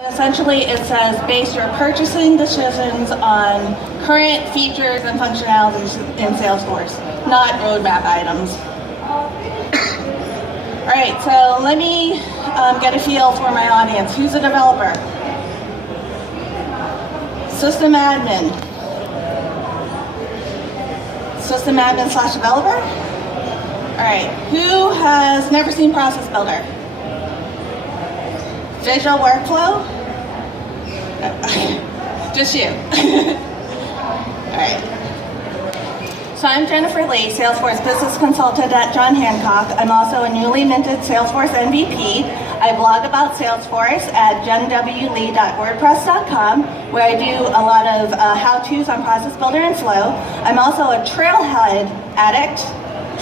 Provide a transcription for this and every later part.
Essentially, it says base your purchasing decisions on current features and functionalities in Salesforce, not roadmap items. All right, so let me get a feel for my audience. Who's a developer? System admin. System admin / developer? All right, who has never seen Process Builder? Visual workflow? Just you. All right. So I'm Jennifer Lee, Salesforce Business Consultant at John Hancock. I'm also a newly minted Salesforce MVP. I blog about Salesforce at jenwlee.wordpress.com, where I do a lot of how-tos on Process Builder and Flow. I'm also a Trailhead addict,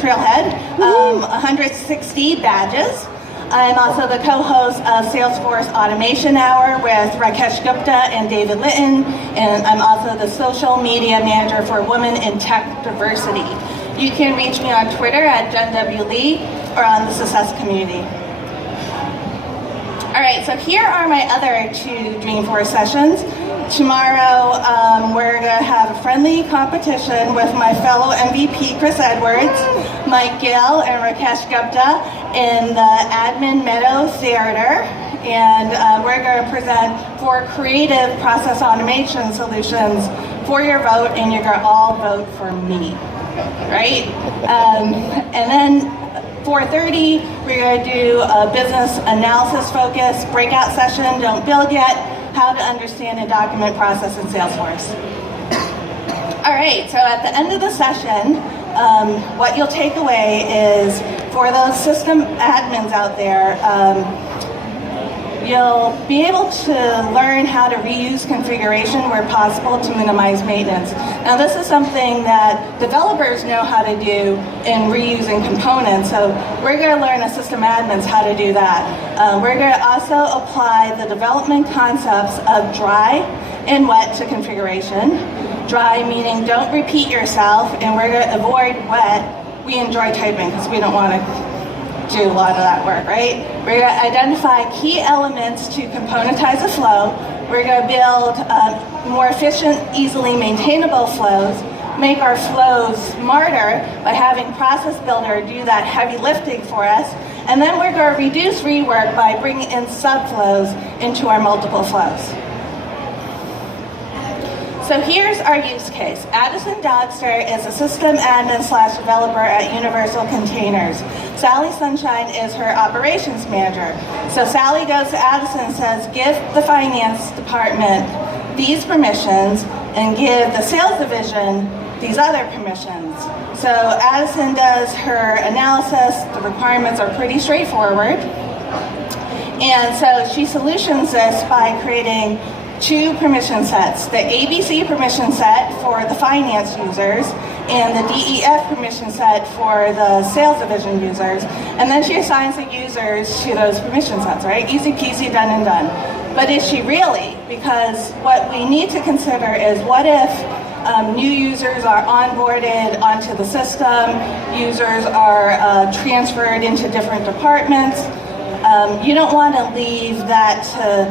160 badges. I'm also the co-host of Salesforce Automation Hour with Rakesh Gupta and David Litton, and I'm also the social media manager for Women in Tech Diversity. You can reach me on Twitter at JenWLee or on the Success Community. All right, so here are my other two Dreamforce sessions. Tomorrow, we're going to have a friendly competition with my fellow MVP, Chris Edwards, Mike Gill, and Rakesh Gupta in the Admin Meadow Theater. And we're going to present 4 creative process automation solutions for your vote, and you're going to all vote for me, right? And then 4:30, we're going to do a business analysis focus breakout session, don't build yet, how to understand a document process in Salesforce. All right, so at the end of the session, what you'll take away is, for those system admins out there, you'll be able to learn how to reuse configuration where possible to minimize maintenance. Now, this is something that developers know how to do in reusing components, so we're going to learn as system admins how to do that. We're going to also apply the development concepts of dry and wet to configuration. Dry meaning don't repeat yourself, and we're going to avoid wet. We enjoy typing because we don't want to do a lot of that work, right? We're going to identify key elements to componentize a flow. We're going to build more efficient, easily maintainable flows, make our flows smarter by having Process Builder do that heavy lifting for us, and then we're going to reduce rework by bringing in subflows into our multiple flows. So here's our use case. Addison Dodster is a system admin / developer at Universal Containers. Sally Sunshine is her operations manager. So Sally goes to Addison and says, give the finance department these permissions and give the sales division these other permissions. So Addison does her analysis. The requirements are pretty straightforward. And so she solutions this by creating 2 permission sets, the ABC permission set for the finance users and the DEF permission set for the sales division users, and then she assigns the users to those permission sets, right? Easy peasy, done and done. But is she really? Because what we need to consider is, what if new users are onboarded onto the system, users are transferred into different departments? You don't want to leave that to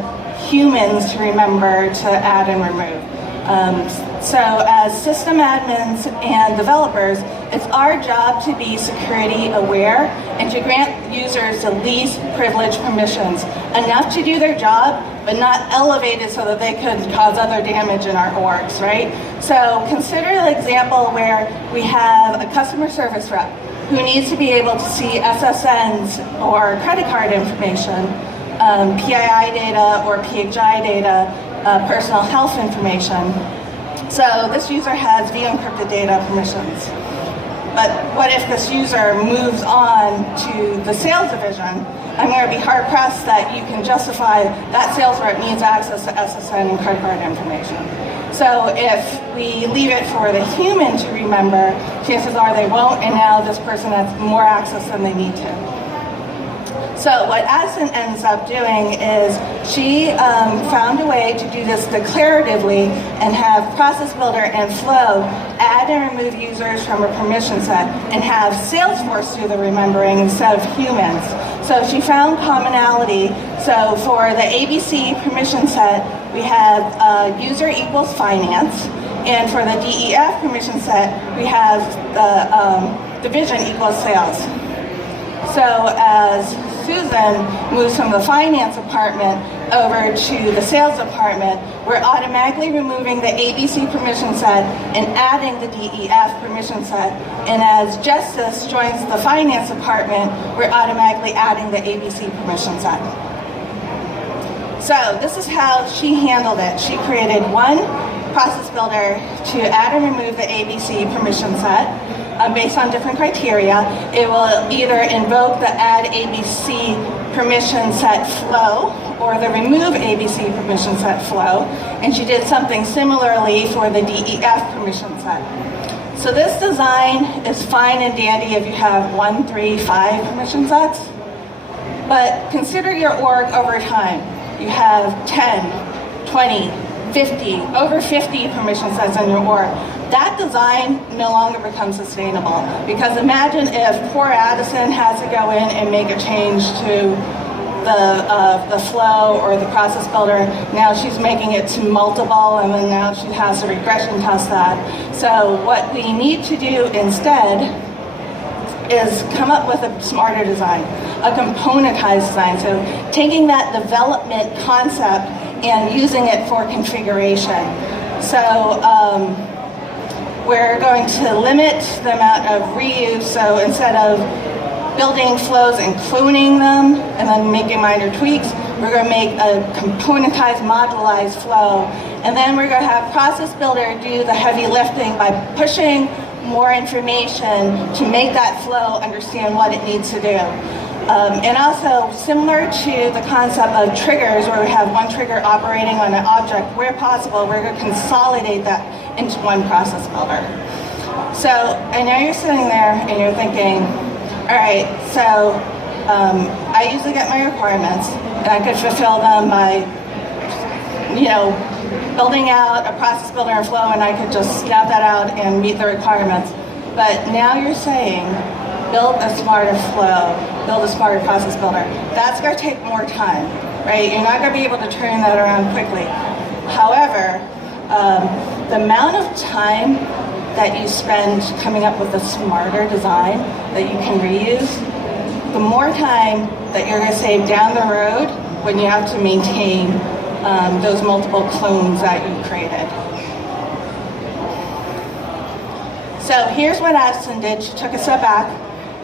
humans to remember to add and remove. So as system admins and developers, it's our job to be security aware and to grant users the least privileged permissions, enough to do their job, but not elevated so that they could cause other damage in our orgs, right? So consider the example where we have a customer service rep who needs to be able to see SSNs or credit card information, PII data or PHI data, personal health information. So this user has v-encrypted data permissions. But what if this user moves on to the sales division? I'm going to be hard pressed that you can justify that sales rep needs access to SSN and credit card information. So if we leave it for the human to remember, chances are they won't, and now this person has more access than they need to. So what Addison ends up doing is she found a way to do this declaratively and have Process Builder and Flow add and remove users from a permission set and have Salesforce do the remembering instead of humans. So she found commonality So for the ABC permission set, we have user equals finance, and for the DEF permission set, we have the division equals sales. So as Susan moves from the finance department over to the sales department, we're automatically removing the ABC permission set and adding the DEF permission set. And as Justice joins the finance department, we're automatically adding the ABC permission set. So this is how she handled it. She created one process builder to add and remove the ABC permission set based on different criteria. It will either invoke the add ABC permission set flow or the remove ABC permission set flow. And she did something similarly for the DEF permission set. So this design is fine and dandy if you have 1, 3, 5 permission sets. But consider your org over time. You have 10, 20, 50, over 50 permission sets on your org. That design no longer becomes sustainable. Because imagine if poor Addison has to go in and make a change to the flow or the process builder. Now she's making it to multiple, and then now she has to regression test that. So what we need to do instead is come up with a smarter design, a componentized design. So taking that development concept and using it for configuration. So we're going to limit the amount of reuse. So instead of building flows and cloning them and then making minor tweaks, we're going to make a componentized, modularized flow. And then we're going to have Process Builder do the heavy lifting by pushing more information to make that flow understand what it needs to do. And also, similar to the concept of triggers, where we have one trigger operating on an object, where possible, we're going to consolidate that into one process builder. So I know you're sitting there and you're thinking, all right, so I usually get my requirements, and I could fulfill them by, building out a process builder and flow, and I could just snap that out and meet the requirements. But now you're saying, build a smarter flow, build a smarter process builder. That's going to take more time, right? You're not going to be able to turn that around quickly. However, the amount of time that you spend coming up with a smarter design that you can reuse, the more time that you're going to save down the road when you have to maintain those multiple clones that you created. So here's what Addison did. She took a step back.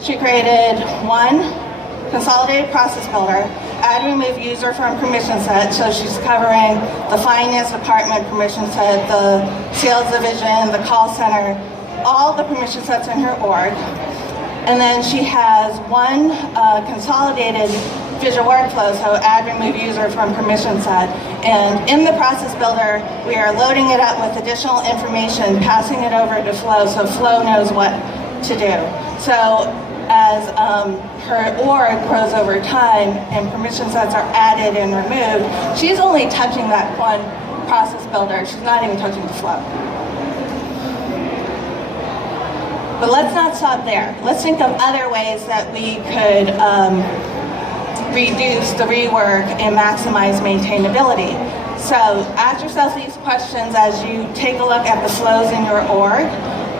She created one consolidated process builder, add and remove user from permission set. So she's covering the finance department permission set, the sales division, the call center, all the permission sets in her org. And then she has one consolidated visual workflow, so add, remove user from permission set. And in the process builder, we are loading it up with additional information, passing it over to Flow, so Flow knows what to do. So as her org grows over time and permission sets are added and removed, she's only touching that one process builder. She's not even touching the flow. But let's not stop there. Let's think of other ways that we could reduce the rework and maximize maintainability. So ask yourself these questions as you take a look at the flows in your org.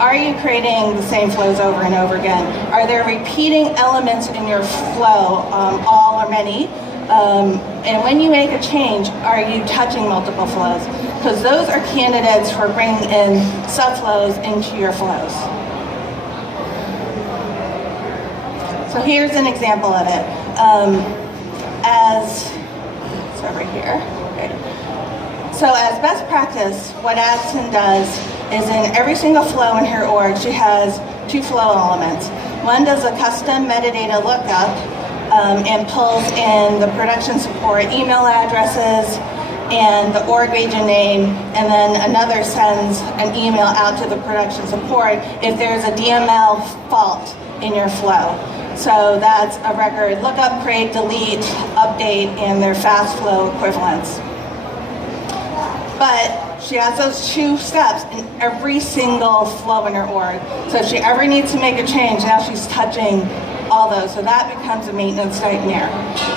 Are you creating the same flows over and over again? Are there repeating elements in your flow, all or many? And when you make a change, are you touching multiple flows? Because those are candidates for bringing in subflows into your flows. So here's an example of it. It's over here. Okay. So as best practice, what Addison does is in every single flow in her org, she has two flow elements. One does a custom metadata lookup and pulls in the production support email addresses and the org region name, and then another sends an email out to the production support if there's a DML fault in your flow. So that's a record lookup, create, delete, update, and their fast flow equivalents. But she has those two steps in every single flow in her org. So if she ever needs to make a change, now she's touching all those. So that becomes a maintenance nightmare.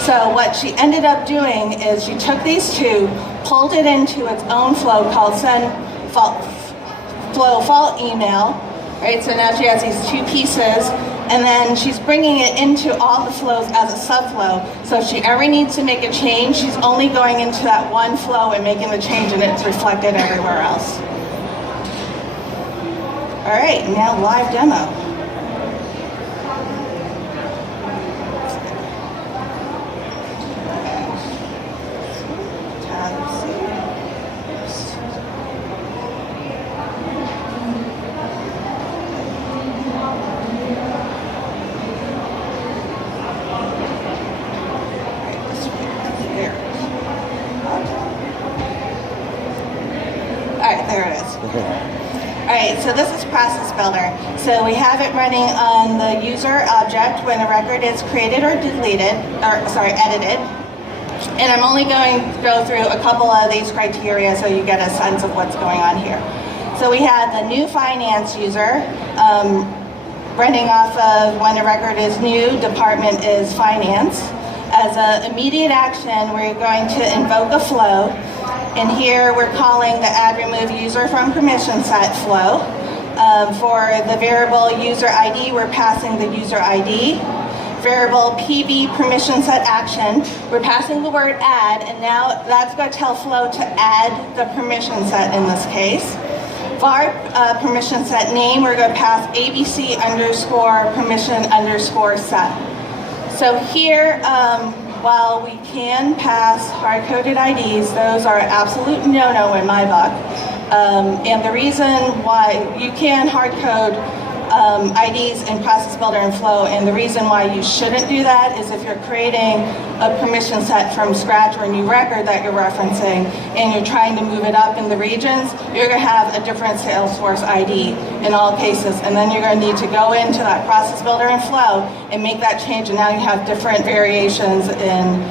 So what she ended up doing is she took these two, pulled it into its own flow called send flow fault email, right? So now she has these two pieces, and then she's bringing it into all the flows as a subflow. So if she ever needs to make a change, she's only going into that one flow and making the change, and it's reflected everywhere else. All right, now live demo. Alright, so this is Process Builder. So we have it running on the user object when a record is created or deleted, edited. And I'm only going to go through a couple of these criteria so you get a sense of what's going on here. So we have the new finance user running off of when a record is new, department is finance. As an immediate action, we're going to invoke a flow. And here we're calling the add remove user from permission set flow. For the variable user ID, we're passing the user ID. Variable PB permission set action, we're passing the word add, and now that's going to tell flow to add the permission set in this case. var permission set name, we're going to pass ABC underscore permission underscore set. So here, while we can pass hard-coded IDs, those are absolute no-no in my book. And the reason why you can hard-code IDs in Process Builder and Flow, and the reason why you shouldn't do that is if you're creating a permission set from scratch or a new record that you're referencing, and you're trying to move it up in the regions, you're going to have a different Salesforce ID in all cases, and then you're going to need to go into that Process Builder and Flow and make that change, and now you have different variations in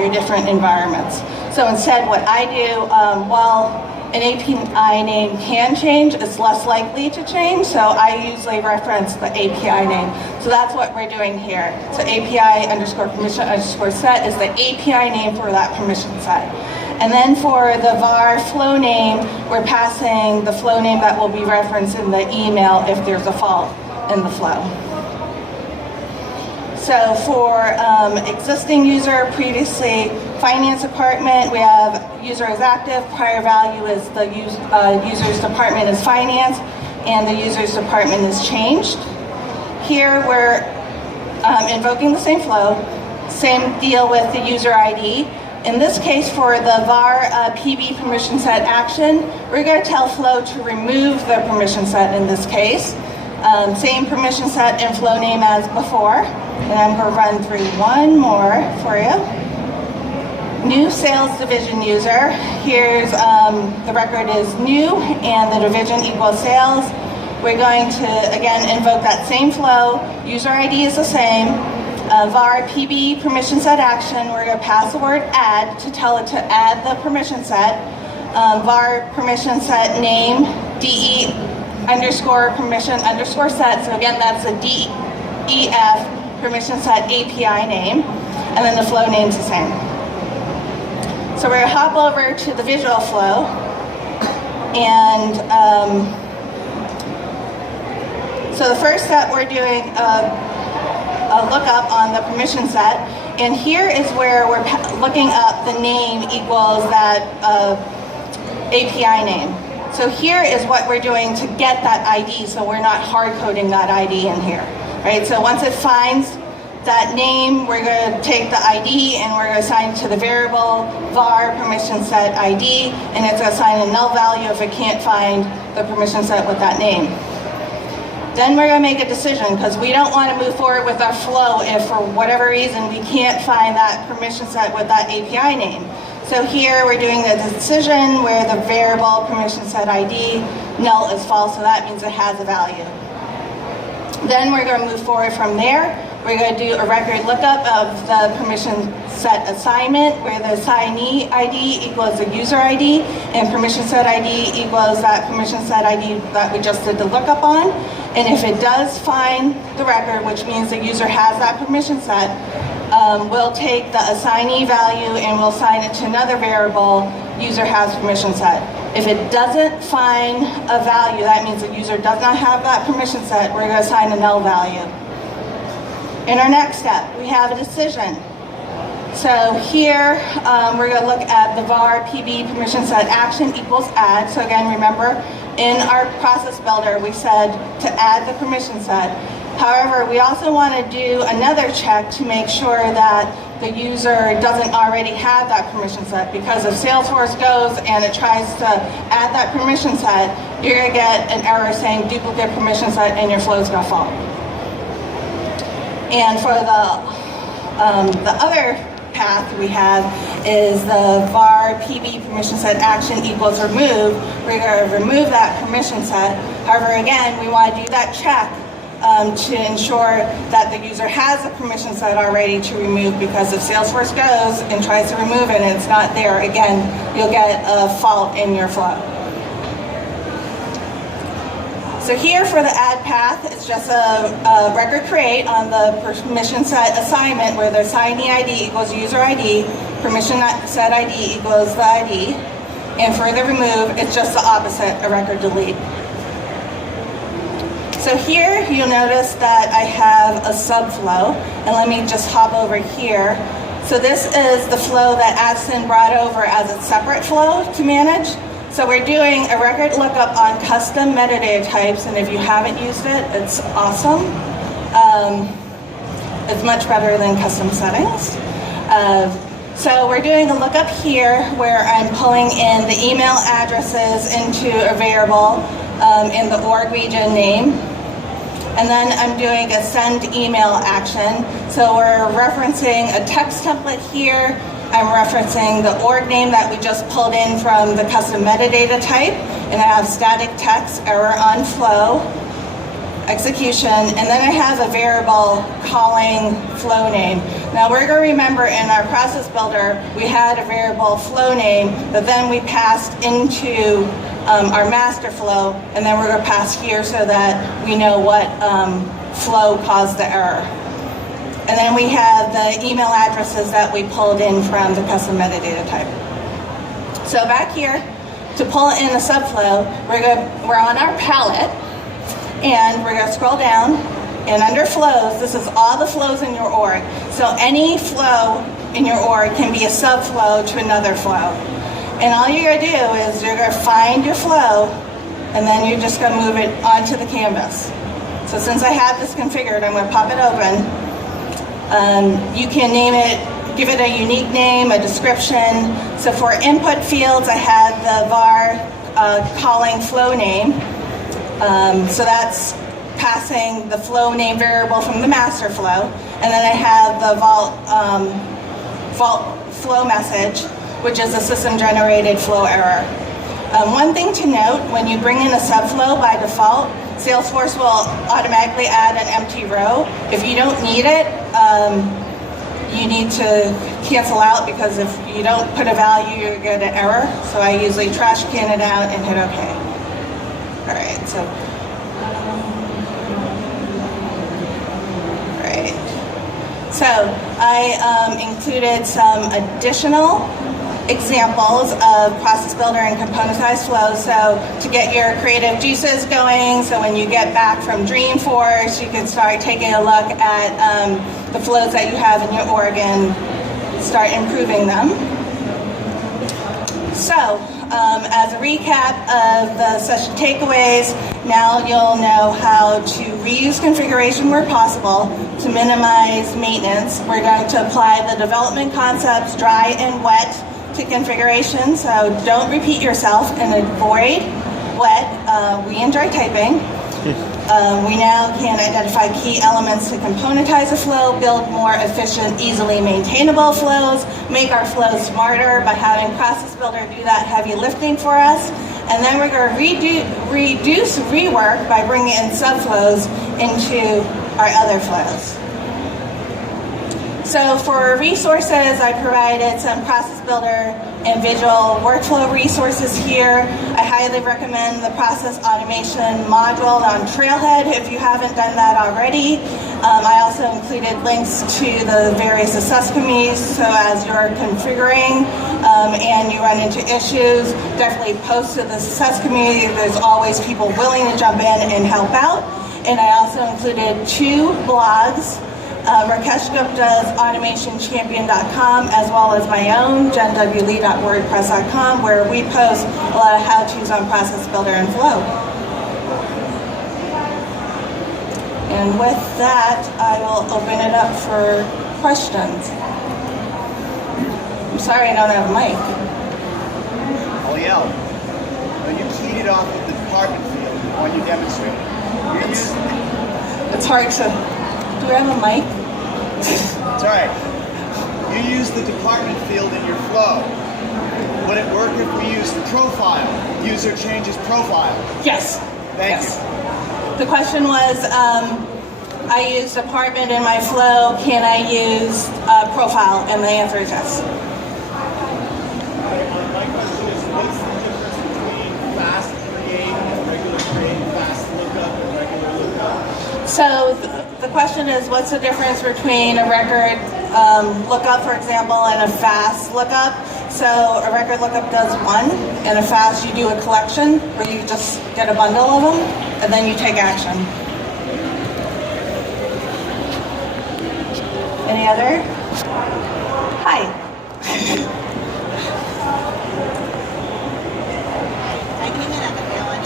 your different environments. So instead, what I do, while an API name can change, it's less likely to change, so I usually reference the API name. So that's what we're doing here. So API underscore permission underscore set is the API name for that permission set. And then for the var flow name, we're passing the flow name that will be referenced in the email if there's a fault in the flow. So for existing user, previously finance department, we have user is active, prior value is the user's department is finance, and the user's department is changed. Here we're invoking the same flow, same deal with the user ID. In this case, for the var PB permission set action, we're going to tell flow to remove the permission set in this case. Same permission set and flow name as before. And I'm going to run through one more for you. New sales division user. Here's the record is new and the division equals sales. We're going to, again, invoke that same flow. User ID is the same. var PB permission set action. We're going to pass the word add to tell it to add the permission set. var permission set name, DE underscore permission underscore set. So again, that's a DEF permission set API name. And then the flow name's the same. So we're going to hop over to the visual flow, and so the first step we're doing a lookup on the permission set, and here is where we're looking up the name equals that API name. So here is what we're doing to get that ID, so we're not hard coding that ID in here, right? So once it finds that name, we're going to take the ID and we're going to assign it to the variable var permission set ID, and it's going to assign a null value if it can't find the permission set with that name. Then we're going to make a decision, because we don't want to move forward with our flow if for whatever reason we can't find that permission set with that API name. So here we're doing a decision where the variable permission set ID null is false, so that means it has a value. Then we're going to move forward from there. We're going to do a record lookup of the permission set assignment, where the assignee ID equals the user ID, and permission set ID equals that permission set ID that we just did the lookup on. And if it does find the record, which means the user has that permission set, we'll take the assignee value and we'll assign it to another variable user has permission set. If it doesn't find a value, that means the user does not have that permission set, we're going to assign a null value. In our next step, we have a decision. So here, we're going to look at the var pb permission set action equals add. So again, remember, in our process builder, we said to add the permission set. However, we also want to do another check to make sure that the user doesn't already have that permission set, because if Salesforce goes and it tries to add that permission set, you're going to get an error saying duplicate permission set and your flow is going to fall. And for the other path we have is the var pb permission set action equals remove. We're going to remove that permission set. However, again, we want to do that check to ensure that the user has a permission set already to remove, because if Salesforce goes and tries to remove it and it's not there, again, you'll get a fault in your flow. So here for the add path, it's just a record create on the permission set assignment where the assignee ID equals user ID, permission set ID equals the ID, and for the remove, it's just the opposite, a record delete. So here you'll notice that I have a subflow, and let me just hop over here. So this is the flow that Addison brought over as a separate flow to manage. So we're doing a record lookup on custom metadata types, and if you haven't used it, it's awesome. It's much better than custom settings. So we're doing a lookup here where I'm pulling in the email addresses into a variable in the org region name. And then I'm doing a send email action. So we're referencing a text template here. I'm referencing the org name that we just pulled in from the custom metadata type. And I have static text, error on flow, execution. And then I have a variable calling flow name. Now we're going to remember in our process builder, we had a variable flow name that then we passed into our master flow, and then we're going to pass here so that we know what flow caused the error. And then we have the email addresses that we pulled in from the custom metadata type. So back here, to pull in a subflow, we're on our palette, and we're going to scroll down, and under flows, this is all the flows in your org. So any flow in your org can be a subflow to another flow. And all you're going to do is you're going to find your flow, and then you're just going to move it onto the canvas. So since I have this configured, I'm going to pop it open. You can name it, give it a unique name, a description. So for input fields, I have the var calling flow name. So that's passing the flow name variable from the master flow. And then I have the vault flow message, which is a system-generated flow error. One thing to note, when you bring in a subflow by default, Salesforce will automatically add an empty row. If you don't need it, you need to cancel out, because if you don't put a value, you're going to get an error. So I usually trash can it out and hit OK. All right, so. All right. So I included some additional examples of process builder and componentized flows, so to get your creative juices going, so when you get back from Dreamforce, you can start taking a look at the flows that you have in your org and start improving them. So, as a recap of the session takeaways, now you'll know how to reuse configuration where possible to minimize maintenance. We're going to apply the development concepts, dry and wet, to configuration, so don't repeat yourself and avoid wet. We enjoy typing. We now can identify key elements to componentize a flow, build more efficient, easily maintainable flows, make our flows smarter by having Process Builder do that heavy lifting for us. And then we're going to reduce rework by bringing in subflows into our other flows. So for resources, I provided some process builder and visual workflow resources here. I highly recommend the process automation module on Trailhead if you haven't done that already. I also included links to the various assess committees, so as you're configuring and you run into issues, definitely post to the assess committee. There's always people willing to jump in and help out. And I also included 2 blogs, Rakesh Gupta's automationchampion.com, as well as my own, jenwlee.wordpress.com, where we post a lot of how-tos on Process Builder and Flow. And with that, I will open it up for questions. I'm sorry I don't have a mic. I'll yell. When you keyed it off with the department field when you demonstrated, It's hard to... Do we have a mic? It's all right. You use the department field in your flow. Would it work if we use the profile? User changes profile. Yes. Thank you. The question was, I use department in my flow. Can I use profile? And the answer is yes. My question is, what's the difference between fast create and regular create, fast lookup and regular lookup? So the question is, what's the difference between a record lookup, for example, and a fast lookup? So a record lookup does one, and a fast you do a collection where you just get a bundle of them, and then you take action. Any other? Hi. I came in at the tail end.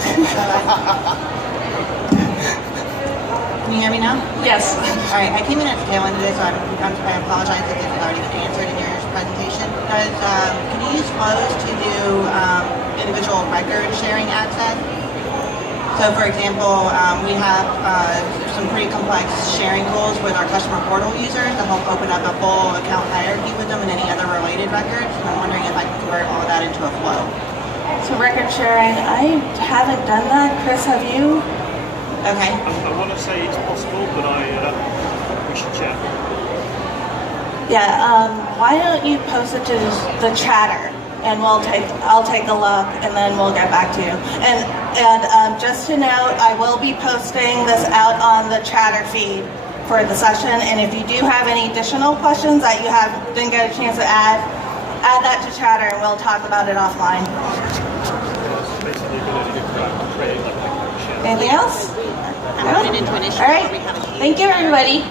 Can you hear me now? Yes. All right, I came in at the tail end of this, so I apologize if this has already been answered in your presentation. Can you use flows to do individual record sharing access? So for example, we have some pretty complex sharing tools with our customer portal users to help open up a full account hierarchy with them and any other related records. And I'm wondering if I can convert all of that into a flow. So record sharing, I haven't done that. Chris, have you? Okay. I want to say it's possible, but we should check. Yeah. Why don't you post it to the chatter, and I'll take a look, and then we'll get back to you. And just to note, I will be posting this out on the chatter feed for the session. And if you do have any additional questions that you didn't get a chance to add that to chatter, and we'll talk about it offline. It's basically ability to create like share. Anything else? I'm running into an issue. All right. Where we have a Thank you, everybody.